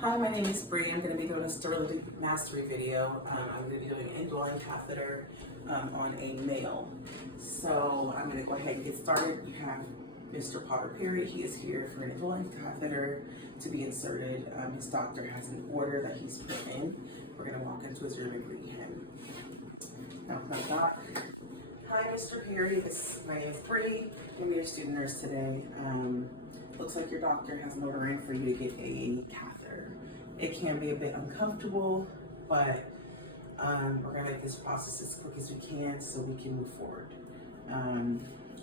Hi, my name is Bree. I'm going to be doing a sterility mastery video. I'm going to be doing an indwelling catheter on a male. So I'm going to go ahead and get started. You have Mr. Potter Perry. He is here for an indwelling catheter to be inserted. His doctor has an order that he's put in. We're going to walk into his room and greet him. Now, my doc. Hi, Mr. Perry. My name is Bree. I'm your student nurse today. Looks like your doctor has an order in for you to get a catheter. It can be a bit uncomfortable, but we're gonna make this process as quick as we can so we can move forward.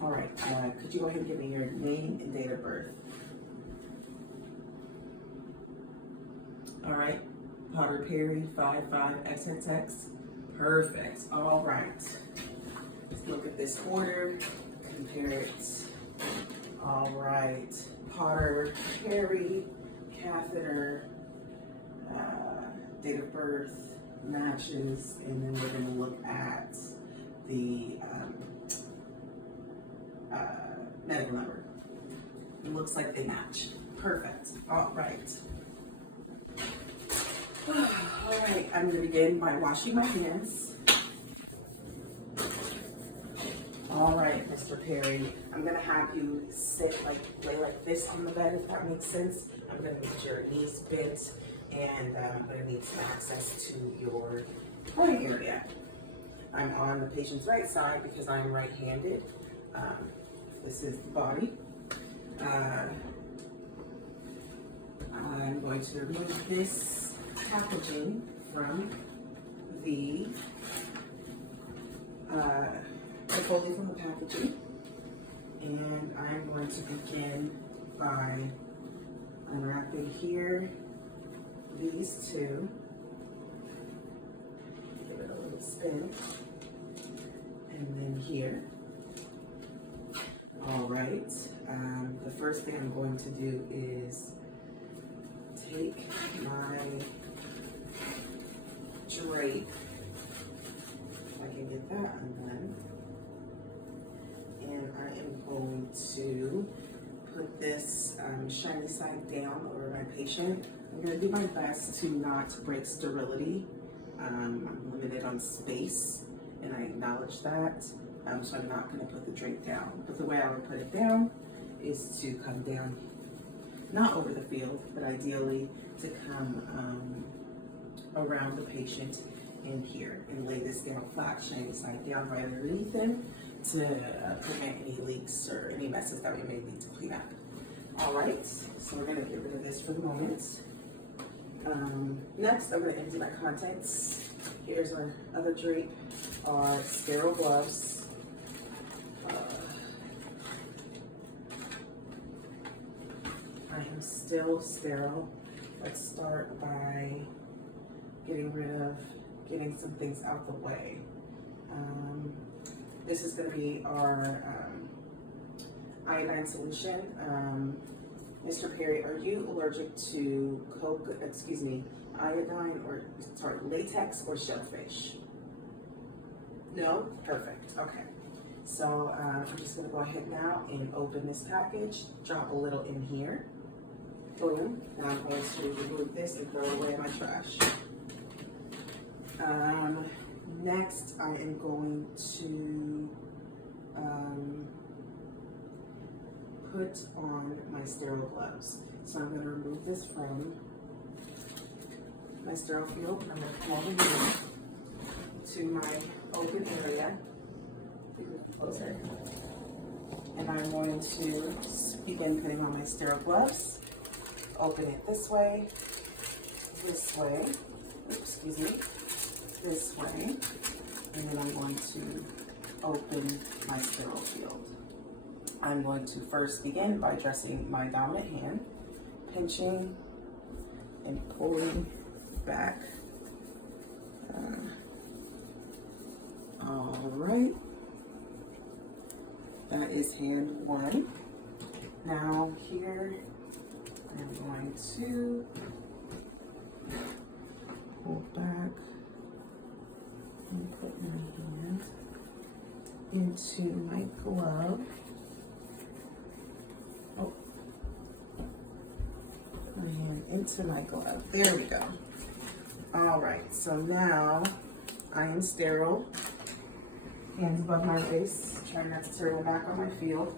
All right, could you go ahead and give me your name and date of birth? All right, Potter Perry, 55XXX. Perfect, all right. Let's look at this order, compare it. All right, Potter Perry, catheter, date of birth matches, and then we're going to look at the medical number. It looks like they match. Perfect. All right. All right, I'm going to begin by washing my hands. All right, Mr. Perry, I'm gonna have you lay like this on the bed, if that makes sense. I'm gonna need your knees bent, and I'm gonna need some access to your body area. I'm on the patient's right side because I'm right-handed. This is the body. I'm going to remove this packaging from the folding from the packaging, and I'm going to begin by unwrapping here these two. Give it a little spin, and then here. All right. The first thing I'm going to do is take my drape. If I can get that undone. And I am going to put this shiny side down over my patient. I'm going to do my best to not break sterility. I'm limited on space, and I acknowledge that. So I'm not going to put the drape down. But the way I would put it down is to come down, not over the field, but ideally to come around the patient in here and lay this down flat, shiny side down right underneath him, to prevent any leaks or any messes that we may need to clean up. All right, so we're gonna get rid of this for the moment. Next, I'm gonna empty my contents. Here's our other drape, our sterile gloves. I am still sterile. Let's start by getting some things out the way. This is going to be our iodine solution. Mr. Perry, are you allergic to iodine latex or shellfish? No? Perfect. Okay. So I'm just going to go ahead now and open this package, drop a little in here. Boom. Now I'm going to remove this and throw it away in my trash. Next, I am going to put on my sterile gloves. So I'm going to remove this from my sterile field, and I'm going to come over here to my open area. Closer. And I'm going to begin putting on my sterile gloves. Open it this way, this way, this way, and then I'm going to open my sterile field. I'm going to first begin by dressing my dominant hand, pinching and pulling back. All right, that is hand one. Now here, I'm going to pull back and put my hand into my glove. My hand into my glove. There we go. All right, so now I am sterile. Hands above my waist, trying not to turn my back on my field.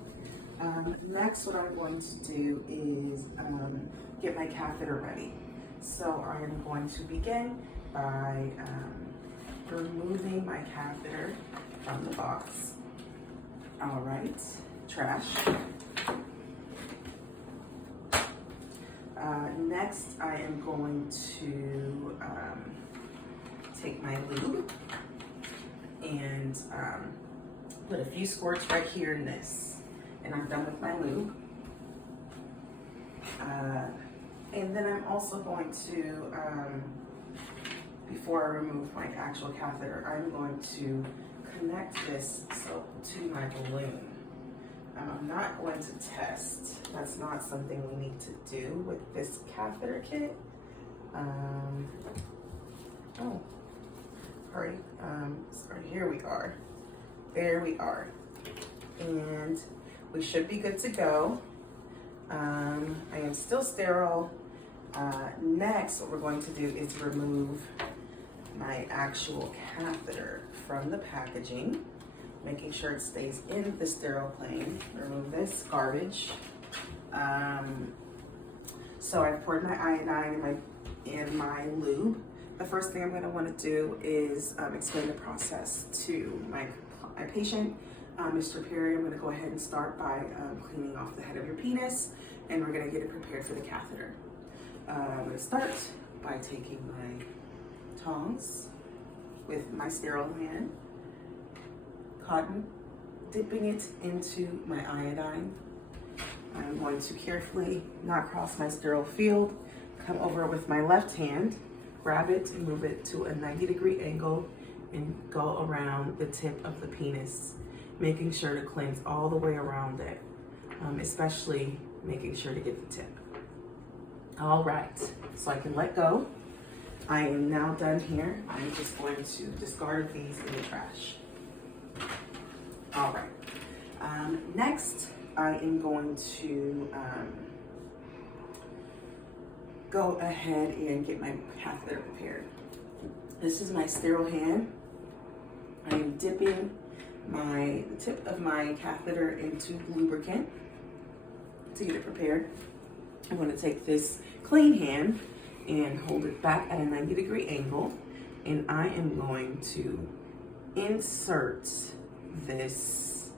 Next, what I'm going to do is get my catheter ready. So I am going to begin by removing my catheter from the box. All right, trash. Next, I am going to take my lube and put a few squirts right here in this. And I'm done with my lube. And then I'm also going to, before I remove my actual catheter, I'm going to connect this to my balloon. I'm not going to test. That's not something we need to do with this catheter kit. Sorry, here we are. There we are. And we should be good to go. I am still sterile. Next, what we're going to do is remove my actual catheter from the packaging, making sure it stays in the sterile plane. Remove this garbage. So I've poured my iodine in my lube. The first thing I'm going to want to do is explain the process to my patient. Mr. Perry, I'm going to go ahead and start by cleaning off the head of your penis, and we're going to get it prepared for the catheter. I'm going to start by taking my tongs with my sterile hand, cotton, dipping it into my iodine. I'm going to carefully not cross my sterile field, come over with my left hand, grab it and move it to a 90-degree angle and go around the tip of the penis, making sure to cleanse all the way around it, especially making sure to get the tip. All right, so I can let go. I am now done here. I'm just going to discard these in the trash. All right, next I am going to go ahead and get my catheter prepared. This is my sterile hand. I am dipping the tip of my catheter into lubricant to get it prepared. I'm going to take this clean hand and hold it back at a 90-degree angle, and I am going to insert this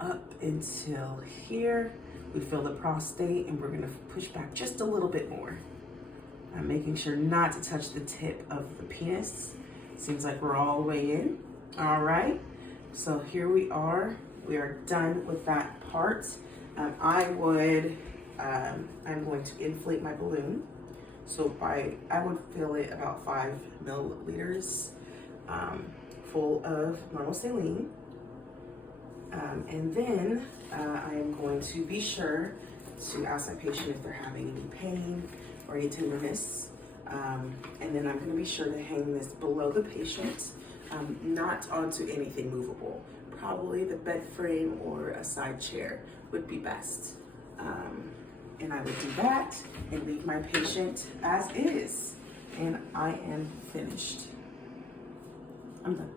up until here. We feel the prostate, and we're going to push back just a little bit more. I'm making sure not to touch the tip of the penis. Seems like we're all the way in. All right, so here we are. We are done with that part. I'm going to inflate my balloon. So I would fill it about 5 milliliters full of normal saline. And then I am going to be sure to ask my patient if they're having any pain or any tenderness. And then I'm going to be sure to hang this below the patient, not onto anything movable. Probably the bed frame or a side chair would be best. And I would do that and leave my patient as is. And I am finished. I'm done.